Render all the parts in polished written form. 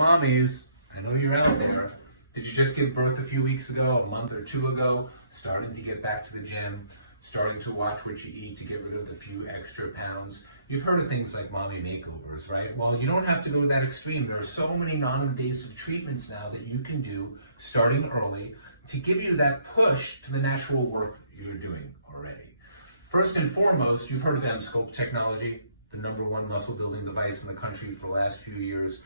mommies, I know you're out there. Did you just give birth a few weeks ago, a month or two ago, starting to get back to the gym, starting to watch what you eat to get rid of the few extra pounds? You've heard of things like mommy makeovers, right? Well, you don't have to go that extreme. There are so many non-invasive treatments now that you can do starting early to give you that push to the natural work you're doing already. First and foremost, you've heard of EMSCULPT technology, the #1 muscle building device in the country for the last few years.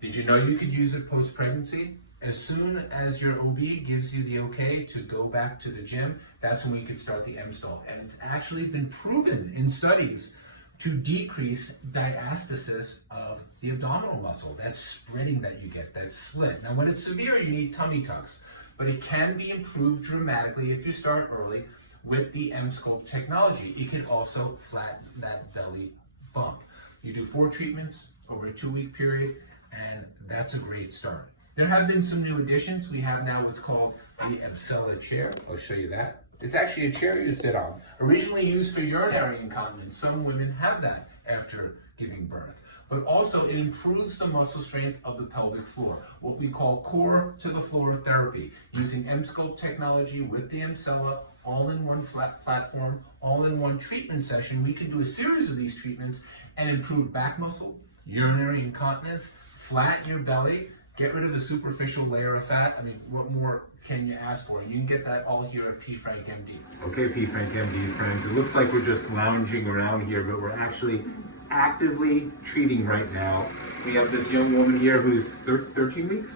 Did you know you could use it post-pregnancy? As soon as your OB gives you the okay to go back to the gym, that's when we could start the EMSCULPT. And it's actually been proven in studies to decrease diastasis of the abdominal muscle, that spreading that you get, that split. Now, when it's severe, you need tummy tucks, but it can be improved dramatically if you start early with the EMSCULPT technology. It can also flatten that belly bump. You do 4 treatments over a 2-week period, and that's a great start. There have been some new additions. We have now what's called the Emsella Chair. I'll show you that. It's actually a chair you sit on. Originally used for urinary incontinence. Some women have that after giving birth. But also it improves the muscle strength of the pelvic floor, what we call core to the floor therapy, using EMSCULPT technology with the Emsella, all in one flat platform, all in one treatment session. We can do a series of these treatments and improve back muscle, urinary incontinence, flatten your belly, get rid of the superficial layer of fat. I mean, what more can you ask for? And you can get that all here at PFRANKMD. Okay, PFRANKMD friends, it looks like we're just lounging around here, but we're actually actively treating right now. We have this young woman here who's 13 weeks?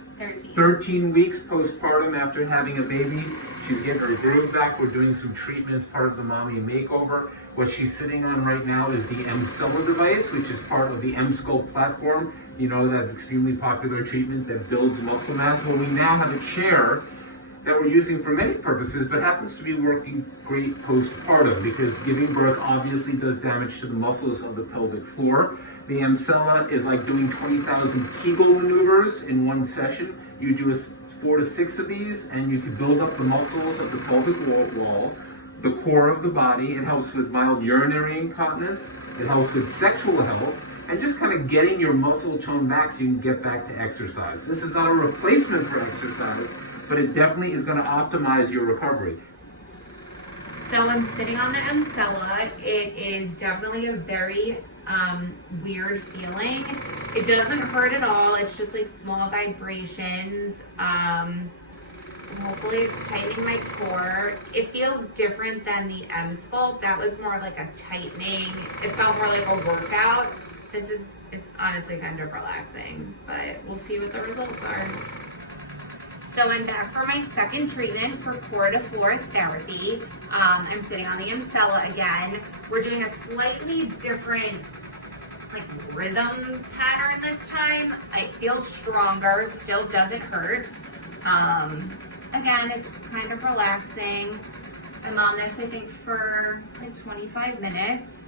13 weeks postpartum after having a baby. She's getting her growth back. We're doing some treatments, part of the mommy makeover. What she's sitting on right now is the Emsella device, which is part of the EMSCULPT platform. You know, that extremely popular treatment that builds muscle mass. Well, we now have a chair that we're using for many purposes, but happens to be working great postpartum because giving birth obviously does damage to the muscles of the pelvic floor. The Emsella is like doing 20,000 Kegel maneuvers in one session. You do 4 to 6 of these, and you can build up the muscles of the pelvic wall, the core of the body. It helps with mild urinary incontinence. It helps with sexual health, and just kind of getting your muscle tone back so you can get back to exercise. This is not a replacement for exercise, but it definitely is going to optimize your recovery. So I'm sitting on the Emsella. It is definitely a very weird feeling. It doesn't hurt at all. It's just like small vibrations. Hopefully it's tightening my core. It feels different than the EMSCULPT. That was more like a tightening. It felt more like a workout. It's honestly kind of relaxing, but we'll see what the results are. So I'm back for my second treatment for core to floor therapy. I'm sitting on the Emsella again. We're doing a slightly different rhythm pattern this time. It feels stronger, still doesn't hurt. Again, it's kind of relaxing. I'm on this, I think, for like 25 minutes.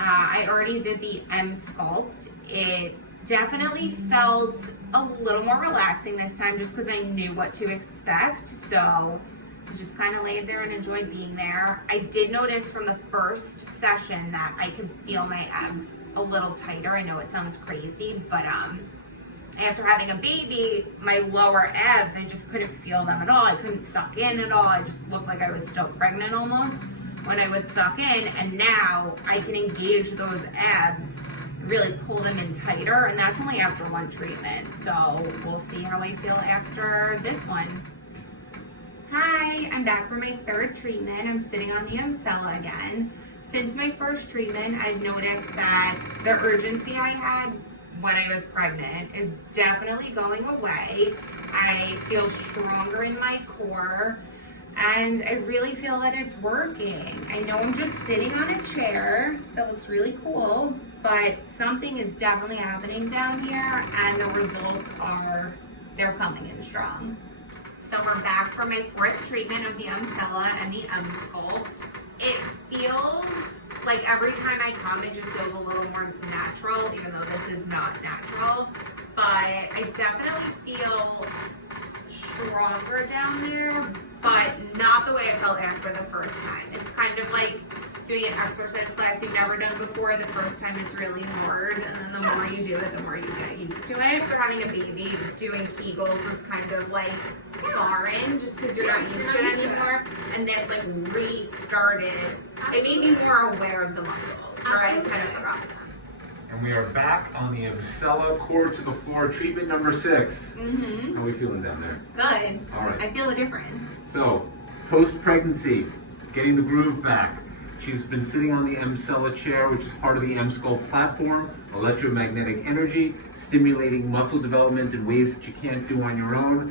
I already did the EMSCULPT. It definitely felt a little more relaxing this time just because I knew what to expect. So I just kind of laid there and enjoyed being there. I did notice from the first session that I could feel my abs a little tighter. I know it sounds crazy, but after having a baby, my lower abs, I just couldn't feel them at all. I couldn't suck in at all. I just looked like I was still pregnant almost when I would suck in, and now I can engage those abs, really pull them in tighter, and that's only after one treatment. So we'll see how I feel after this one. Hi, I'm back for my third treatment. I'm sitting on the Emsella again. Since my first treatment, I've noticed that the urgency I had when I was pregnant is definitely going away. I feel stronger in my core, and I really feel that it's working. I know I'm just sitting on a chair that looks really cool, but something is definitely happening down here, and the results they're coming in strong. So we're back for my fourth treatment of the Emsella and the EMSCULPT. It feels like every time I come, it just feels a little more natural, even though this is not natural. But I definitely feel stronger down there, but not the way I felt after the first time. It's kind of like doing an exercise class you've never done before. The first time it's really hard, and then the more you do it, the more you get used to it. After having a baby, doing Kegels was kind of like foreign, just because you're not used to it anymore. And this like restarted. It made me more aware of the muscles, or I kind of forgot them. And we are back on the Emsella core to the floor treatment number 6. Mm-hmm. How are we feeling down there? Good. All right. I feel a difference. So, post-pregnancy, getting the groove back. She's been sitting on the Emsella Chair, which is part of the EMSCULPT platform, electromagnetic energy, stimulating muscle development in ways that you can't do on your own,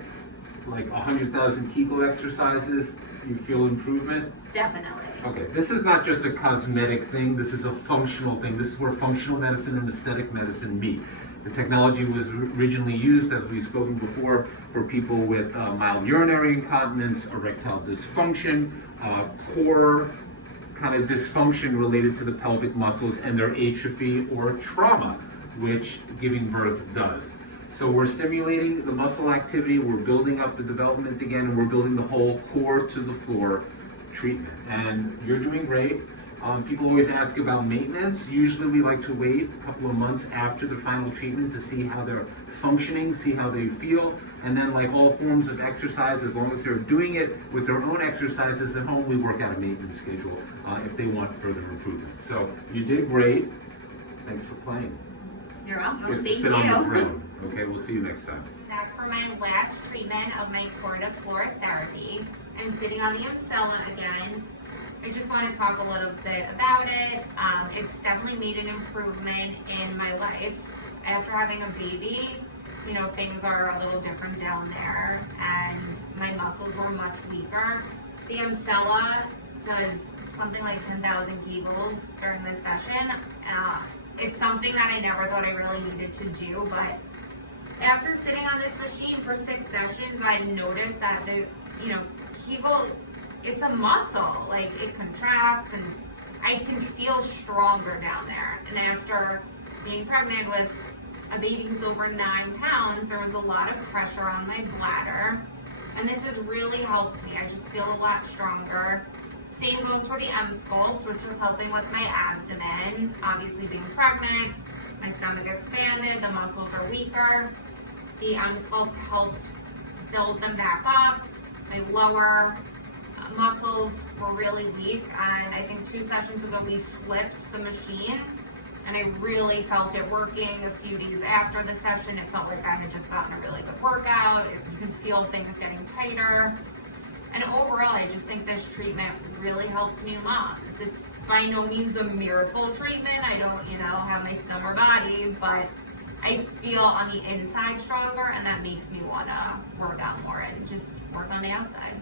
like 100,000 Kegel exercises. You feel improvement? Definitely. Okay, this is not just a cosmetic thing, this is a functional thing. This is where functional medicine and aesthetic medicine meet. The technology was originally used, as we've spoken before, for people with mild urinary incontinence, erectile dysfunction, poor kind of dysfunction related to the pelvic muscles and their atrophy or trauma, which giving birth does. So we're stimulating the muscle activity, we're building up the development again, and we're building the whole core to the floor treatment. And you're doing great. People always ask about maintenance. Usually we like to wait a couple of months after the final treatment to see how they're functioning, see how they feel. And then like all forms of exercise, as long as they're doing it with their own exercises at home, we work out a maintenance schedule if they want further improvement. So you did great. Thanks for playing. You're welcome. Just Thank sit on the you. throne. Okay, we'll see you next time. Back for my last treatment of my core to floor therapy. I'm sitting on the Emsella again. I just want to talk a little bit about it. It's definitely made an improvement in my life. After having a baby, you know, things are a little different down there, and my muscles were much weaker. The Emsella does something like 10,000 Kegels during this session. It's something that I never thought I really needed to do, but after sitting on this machine for 6 sessions, I noticed that the, Kegel, it's a muscle, like it contracts, and I can feel stronger down there. And after being pregnant with a baby who's over 9 pounds, there was a lot of pressure on my bladder, and this has really helped me. I just feel a lot stronger. Same goes for the EMSCULPT, which was helping with my abdomen. Obviously being pregnant, my stomach expanded, the muscles are weaker. The EMSCULPT helped build them back up. My lower muscles were really weak, and I think 2 sessions ago we flipped the machine, and I really felt it working. A few days after the session, it felt like I had just gotten a really good workout. You can feel things getting tighter. And overall, I just think this treatment really helps new moms. It's by no means a miracle treatment. I don't, have my summer body, but I feel on the inside stronger, and that makes me want to work out more and just work on the outside.